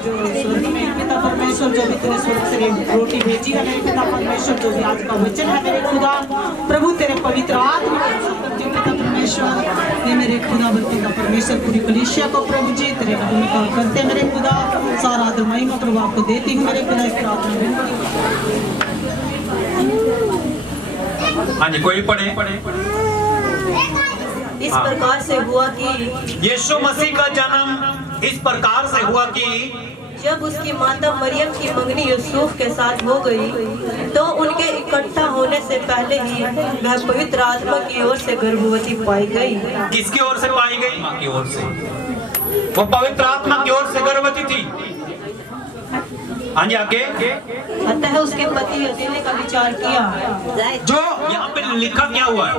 जो स्वर्ग में पिता परमेश्वर जो भी तेरे स्वर्ग से रोटी भेजी है मेरे पिता परमेश्वर, जो भी आज का वचन है मेरे खुदा प्रभु तेरे पवित्र आत्मा जो पिता परमेश्वर ये मेरे खुदा पिता परमेश्वर पूरी कलीसिया को प्रभु जी तेरे नाम में कॉल करते मेरे खुदा सारा आदर महिमा प्रभु आपको देती हूँ मेरे खुदा। इस प्रार्थना हाँ जी, कोई पढ़े। इस प्रकार से हुआ कि यीशु मसीह का जन्म इस प्रकार से हुआ कि जब उसकी माता मरियम की मंगनी यूसुफ के साथ हो गई तो उनके इकट्ठा होने से पहले ही वह पवित्र आत्मा की ओर से गर्भवती पाई गई। किसकी ओर से पाई गई? माँ की ओर से। वो पवित्र आत्मा की ओर से गर्भवती थी। हाँ जी, आगे। अतः उसके पति यूसुफ ने का विचार किया। जो यहाँ पे लिखा क्या हुआ है?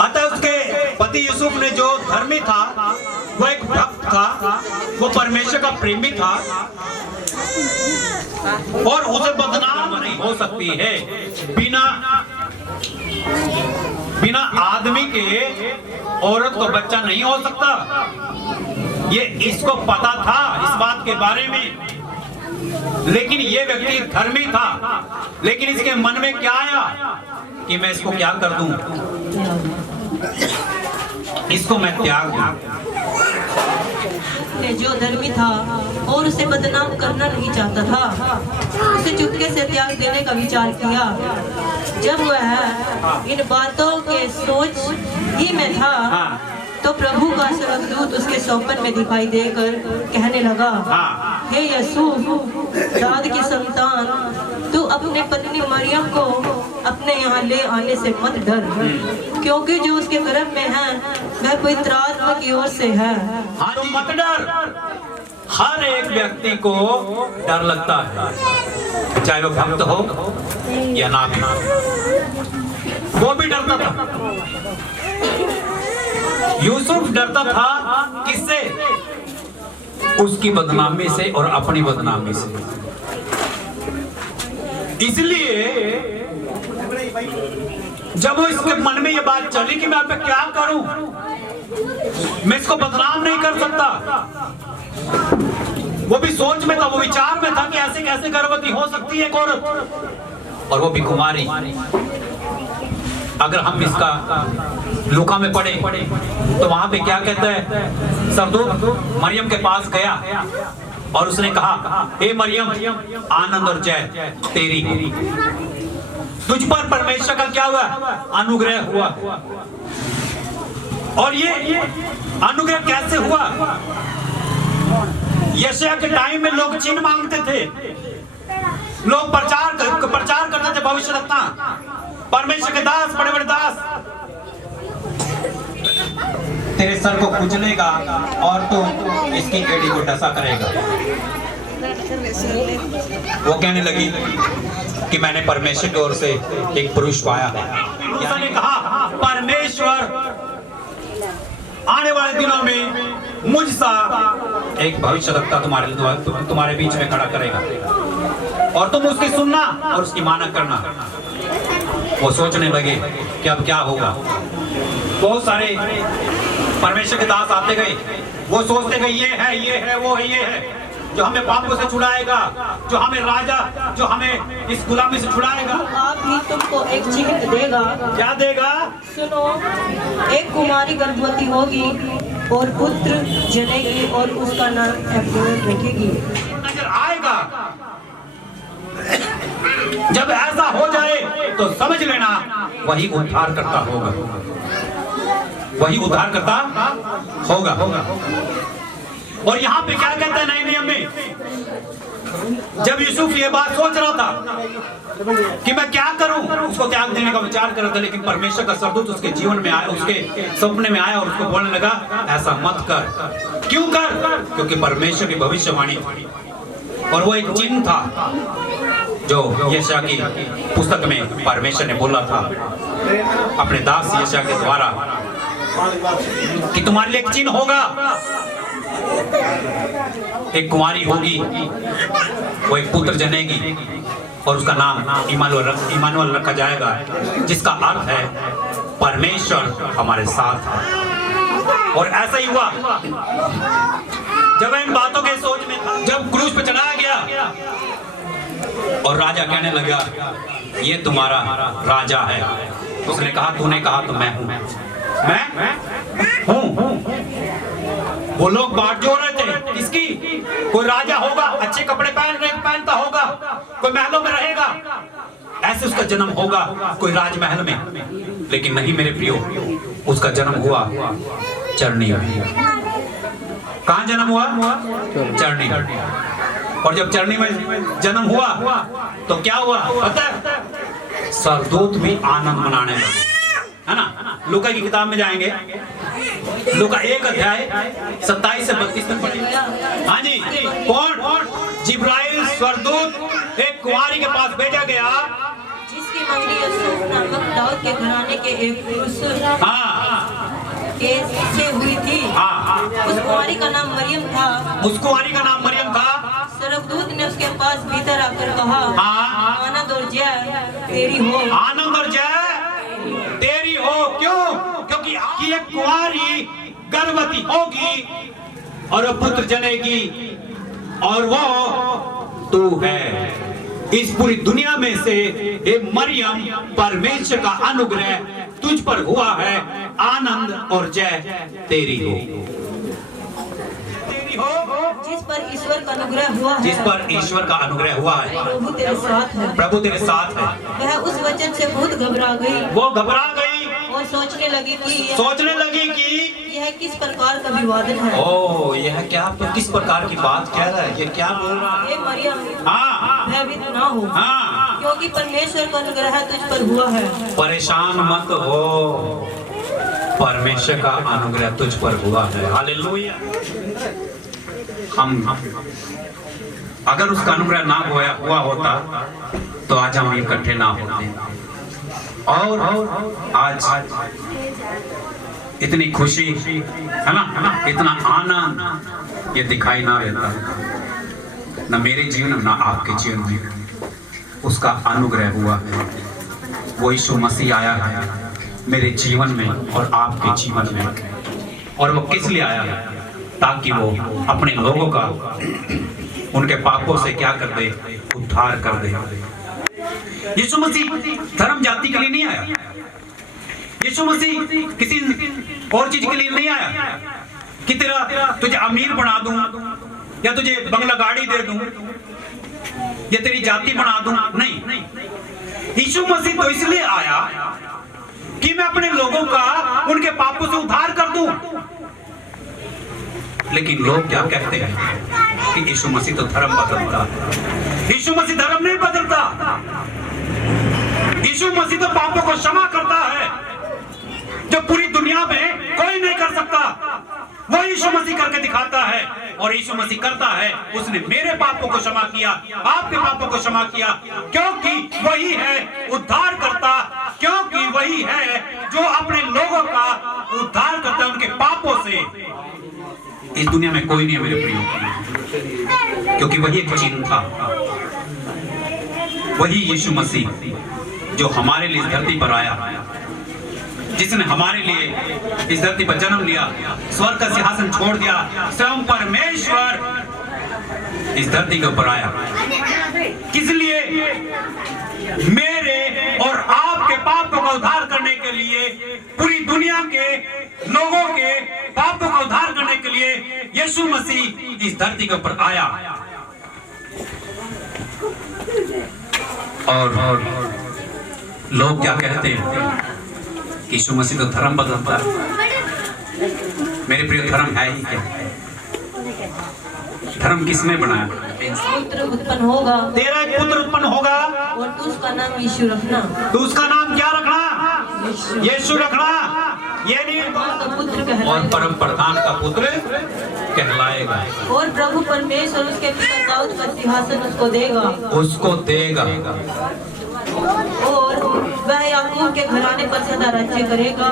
अतः उसके पति यूसुफ ने जो धर्मी था, वो एक भक्त था, वो परमेश्वर का प्रेमी था और उसे बदनाम नहीं हो सकती है। बिना आदमी के औरत को बच्चा नहीं हो सकता। ये इसको पता था इस बात के बारे में, लेकिन ये व्यक्ति धर्मी था। लेकिन इसके मन में क्या आया कि मैं इसको क्या कर दूं, इसको मैं त्याग दूं। जो धर्मी था और उसे बदनाम करना नहीं चाहता था, उसे चुपके से त्याग देने का विचार किया। जब वह इन बातों के सोच ही में था तो प्रभु का स्वर्गदूत उसके स्वप्न में दिखाई देकर कहने लगा, हे यूसुफ दाऊद की संतान, तू अपने पत्नी मरियम को अपने यहाँ ले आने से मत डर, क्योंकि जो उसके गर्भ में है वह पवित्र आत्मा की ओर से है। हाँ, तो मत डर। हर एक व्यक्ति को डर लगता है, चाहे वो भक्त हो या ना भी। वो भी डरता था। यूसुफ डरता था किससे? उसकी बदनामी से और अपनी बदनामी से। इसलिए जब वो इसके मन में ये बात चली कि मैं अब क्या करूं, मैं इसको बदनाम नहीं कर सकता। वो भी सोच में था, वो विचार में था कि ऐसे कैसे गर्भवती हो सकती है एक औरत, और वो भी कुमारी। अगर हम इसका लूका में पढ़े तो वहां पे क्या कहता है? सरदूत मरियम के पास गया और उसने कहा, हे मरियम आनंद और जय तेरी, तुझ पर परमेश्वर का क्या हुआ? अनुग्रह हुआ। और ये अनुग्रह कैसे हुआ? यशायाह के टाइम में लोग चिन्ह मांगते थे, लोग प्रचार करते थे भविष्यवक्ता, परमेश्वर के दास, बड़े बड़े दास, तेरे सर को कुचलेगा और तू इसकी एड़ी को डसा करेगा। वो कहने लगी कि मैंने परमेश्वर की ओर से एक पुरुष पाया है। उसने कहा, परमेश्वर आने वाले दिनों में मुझसा एक भविष्यवक्ता तुम्हारे बीच में खड़ा करेगा और तुम उसकी सुनना और उसकी माना करना। वो सोचने लगे कि अब क्या होगा। बहुत सारे परमेश्वर के दास आते गए, वो सोचते गए ये है वो है, ये है जो हमें पापों से छुड़ाएगा, जो हमें राजा, जो हमें इस गुलामी से छुड़ाएगा। आप ही तुमको एक चिन्ह देगा। क्या देगा? सुनो, एक कुमारी गर्भवती होगी और पुत्र जनेगी और उसका नाम अम्मानुएल रखेगी। नजर आएगा। जब ऐसा हो जाए तो समझ लेना वही उद्धार करता होगा, वही उद्धार करता होगा। और यहाँ पे क्या कहता है नए नियम में? जब यूसुफ ये बात सोच रहा था कि मैं क्या करूं, उसको त्याग देने का विचार कर रहा था, लेकिन परमेश्वर का स्वर्गदूत उसके जीवन में आया, उसके सपने में आया और उसको बोलने लगा, ऐसा मत कर। क्यों कर? क्योंकि परमेश्वर की भविष्यवाणी और वो एक चिन्ह था जो यशायाह की पुस्तक में परमेश्वर ने बोला था अपने दास यशायाह के द्वारा कि तुम्हारे लिए एक चिन्ह होगा, एक कुमारी होगी, वो एक पुत्र जनेगी और उसका नाम इमानुएल रखा जाएगा, जिसका अर्थ है परमेश्वर हमारे साथ है। और ऐसा ही हुआ जब इन बातों के सोच में था, जब क्रूज पे चढ़ाया गया और राजा कहने लगा ये तुम्हारा राजा है। उसने कहा तूने कहा तो मैं हूं, मैं हूं। वो लोग बात जोड़ रहे थे किसकी? कोई राजा होगा, अच्छे कपड़े पहनता होगा, कोई महलों में रहेगा, ऐसे उसका जन्म होगा कोई राजमहल में। लेकिन नहीं मेरे प्रियो, उसका जन्म हुआ चरनी में। कहां जन्म हुआ? चरनी। और जब चरनी में जन्म हुआ तो क्या हुआ पता है? सरदूत भी आनंद मनाने लगे, है ना। लूका की किताब में जाएंगे, लूका 1 अध्याय 27 से 32 तक पढ़ेंगे। हाँ जी, कौन? जिब्राइल स्वर्गदूत एक कुंवारी के पास भेजा गया जिसकी मंगनी यूसुफ नामक दाऊद के घराने के एक पुरुष से हुई थी। उस कुंवारी का नाम मरियम था। स्वर्गदूत ने उसके पास भीतर आकर कहा, आनंद और जय तेरी हो। आनंद और जय तेरी हो। क्यों? क्योंकि एक कुंवारी गर्भवती होगी और पुत्र जनेगी और वो तू है। इस पूरी दुनिया में से हे मरियम, परमेश्वर का अनुग्रह तुझ पर हुआ है। आनंद और जय तेरी हो। जिस पर ईश्वर का अनुग्रह हुआ है, जिस पर ईश्वर का अनुग्रह हुआ है, प्रभु तेरे साथ है। प्रभु तेरे साथ है। वह उस वचन से बहुत घबरा गई। वो घबरा गई और सोचने लगी कि यह किस प्रकार का विवादन है। ओ, यह क्या किस प्रकार की बात कह रहा है? ये क्या बोल रहा है? हे मरियम, हाँ, भयभीत ना हो, हाँ, क्योंकि परमेश्वर का अनुग्रह तुझ पर हुआ है। परेशान मत हो, परमेश्वर का अनुग्रह तुझ पर हुआ है। हालेलुया। हम अगर उसका अनुग्रह ना हुआ होता तो आज हम इकट्ठे ना होते, और आज इतनी खुशी है ना, इतना आनंद ये दिखाई ना देता, ना मेरे जीवन में ना आपके जीवन में। उसका अनुग्रह हुआ है, वो यीशु मसीह आया है मेरे जीवन में और आपके जीवन में। और वो किस लिए आया है? ताकि वो अपने लोगों का उनके पापों से क्या कर दे? उद्धार कर दे। यीशु मसीह धर्म जाति के लिए नहीं आया। यीशु मसीह किसी और चीज के लिए नहीं आया कि तेरा तुझे अमीर बना दूं या तुझे बंगला गाड़ी दे दूं या तेरी जाति बना दूं। नहीं, यीशु मसीह तो इसलिए आया कि मैं अपने लोगों का उनके पापों से उद्धार कर दूं। लेकिन लोग क्या कहते हैं कि यीशु मसीह तो धर्म बदलता है। यीशु मसीह धर्म नहीं बदलता। यीशु मसीह तो पापों को क्षमा करता है जो पूरी दुनिया में कोई नहीं कर सकता। वो यीशु मसीह करके दिखाता है, और यीशु मसीह करता है। उसने मेरे पापों को क्षमा किया, आपके पापों को क्षमा किया, क्योंकि वही है उद्धार करता, क्योंकि वही है जो अपने लोगों का उद्धार करता है उनके पापों से। इस दुनिया में कोई नहीं है मेरे प्रियो, क्योंकि वही एक चिन्ह था, वही यीशु मसीह जो हमारे लिए इस धरती पर आया, जिसने हमारे लिए इस धरती पर जन्म लिया, स्वर्ग का सिंहासन छोड़ दिया, स्वयं परमेश्वर इस धरती के ऊपर आया। किस लिए? मेरे और आपके पापों का उद्धार करने के लिए, पूरी दुनिया के लोगों के पापों का उद्धार करने के लिए यीशु मसीह इस धरती के ऊपर आया। और लोग क्या कहते हैं? यीशु मसीह तो धर्म बदलता है। मेरे प्रिय, धर्म है ही क्या? धर्म किसने बनाया? पुत्र उत्पन्न होगा, तेरा एक पुत्र उत्पन्न होगा, और तू उसका नाम यीशु रखना। तो उसका नाम क्या रखना? यीशु रखना। ये नहीं, और परम प्रधान का पुत्र कहलाएगा। और प्रभु परमेश्वर उसके पिता दाऊद का सिंहासन उसको देगा। और वह याकूब के घराने पर सदा राज्य करेगा।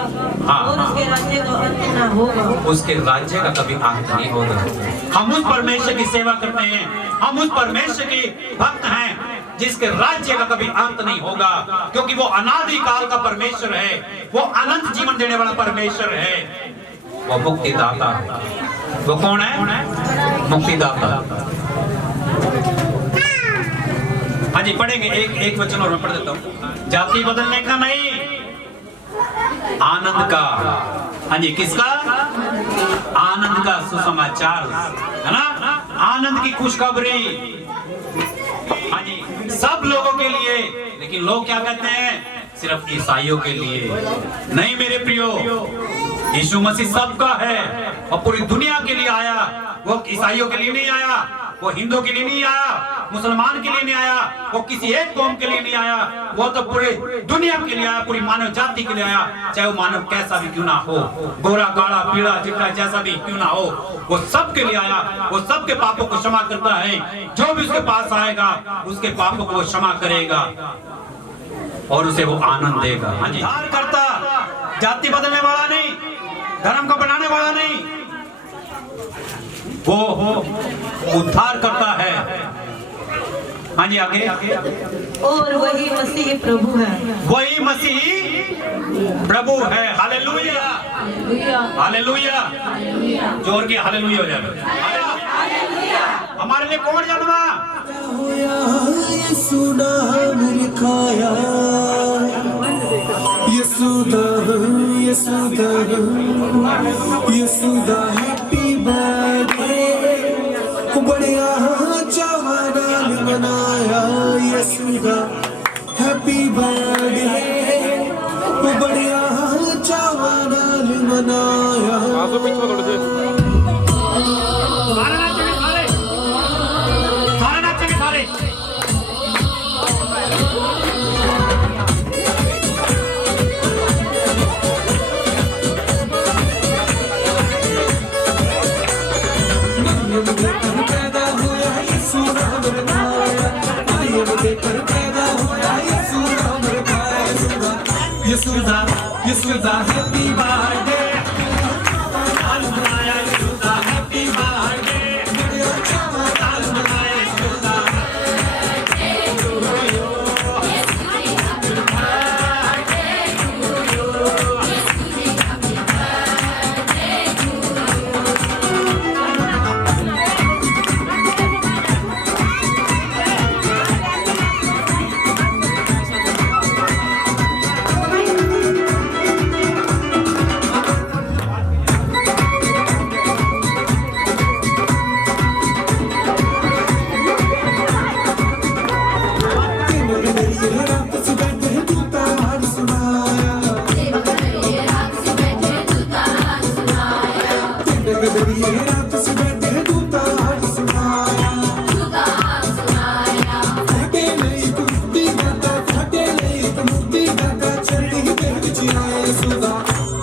और उसके राज्य का अंत न होगा। उसके राज्य का कभी अंत नहीं होगा। हम उस परमेश्वर की सेवा करते हैं, हम उस परमेश्वर के भक्त हैं जिसके राज्य का कभी अंत नहीं होगा, क्योंकि वो अनादि काल का परमेश्वर है, वो अनंत जीवन देने वाला परमेश्वर है। वो मुक्तिदाता है। वो कौन है? मुक्तिदाता। हाँ जी, पढ़ेंगे एक वचन और मैं पढ़ देता हूँ। जाति बदलने का नहीं, आनंद का। हाँ जी, किसका? आनंद का सुसमाचार, है ना? आनंद की खुशखबरी। हाँ जी, सब लोगों के लिए। लेकिन लोग क्या कहते हैं? सिर्फ ईसाइयों के लिए नहीं मेरे प्रियो। यीशु मसीह सबका है और पूरी दुनिया के लिए आया। वो ईसाइयों के लिए नहीं आया, वो हिंदुओं के लिए नहीं आया, मुसलमान के लिए नहीं आया, वो किसी एक कौम के लिए नहीं आया। वो तो पूरे दुनिया के लिए आया, पूरी मानव जाति के लिए आया। चाहे वो मानव कैसा भी क्यों ना हो, गोरा काला पीला चिट्टा जैसा भी क्यों ना हो, वो सबके लिए आया। वो सबके पापों को क्षमा करता है। जो भी उसके पास आएगा उसके पापों को वो क्षमा करेगा और उसे वो आनंद देगा। हाँ जी, उद्धार करता, जाति बदलने वाला नहीं, धर्म को बनाने वाला नहीं, वो उद्धार करता है। हाँ जी, आगे। और वही मसीह प्रभु है। वही मसीह प्रभु है। Hallelujah, hallelujah. जोर के हालेलुया हो जाए। हमारे लिए कौन जन्मा? यसूदा हैप्पी बर्थडे बढ़िया चावल मनाया। यसूदा हैप्पी बर्थडे बढ़िया चावल मनाया। यसूदा हैप्पी बर्थडे मनाया। यसूदा हैप्पी बर्थडे मनाया।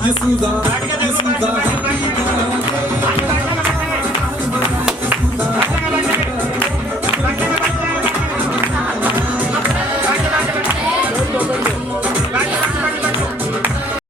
यसूदा Yasuda